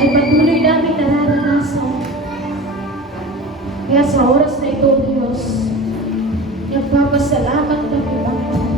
ay patuloy namin nararanasan. Kaya sa oras na ito, Diyos, nagpapasalamat kami, Panginoon.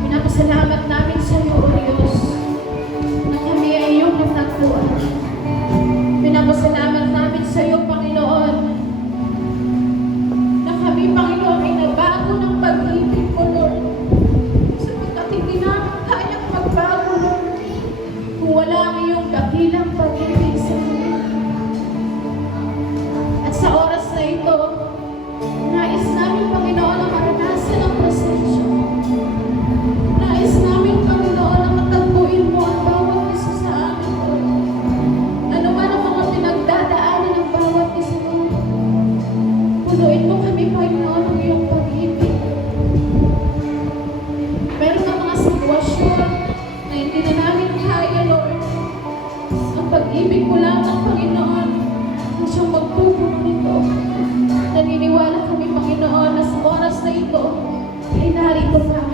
Pinapasalamat namin sa iyo, O Diyos, na kami ay iyong natagpuan. Pinapasalamat namin sa iyo, Panginoon, na kami, Panginoon, ay nabago ng pag-ibig mo, Lord. Sapagkat hindi namin kayang magbago, Lord, kung wala ang iyong dakilang pag-ibig sa amin. At sa oras na ito, nais namin, Panginoon, na maranasan ang presensya mo. Nais namin, Panginoon, na matagpuin mo ang bawat isa sa amin, Lord. Ano man ang mga pinagdadaanan ng bawat isa, Lord. Punuin mo kami, Panginoon, ng iyong pag-ibig. Meron na mga sitwasyon na hindi na namin kaya, Lord. Ang pag-ibig mo lamang, Panginoon, na siyang magpupuno nito. Naniniwala kami, Panginoon, na sa oras na ito ay narito ka.